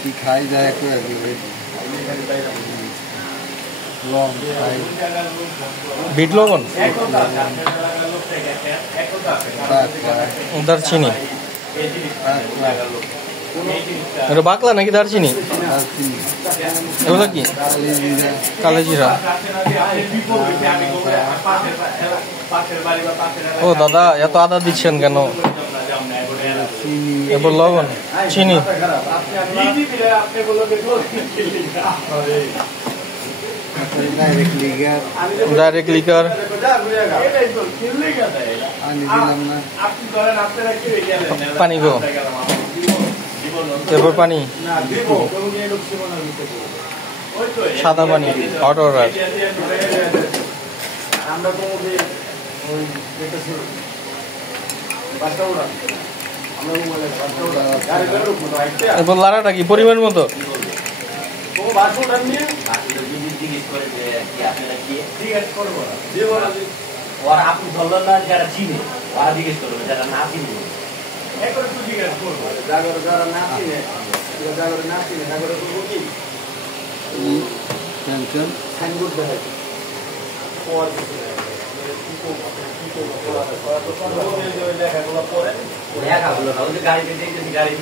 কি খাই যায় একটু বিট লবণ, দারচিনি, এটা বাকলা নাকি দারচিনি? এগুলো কি? কালো জিরা। ও দাদা, এত আদা দিচ্ছেন কেন? এরপর লবণ, চিনি, ডাইরেক্ট লিকার, পানি গো, এরপর পানি, সাদা পানি, হট ওয়াটার। এরপর লাড়াটা কি পরিমাণ মতো? আপনি ধরলেন না যারা চিনে ওরা জিজ্ঞেস করবে, যারা না চিনে যারা না চিনে সাইনবোর্ড দেখায় লেখাগুলো না, গাড়িতে গাড়ি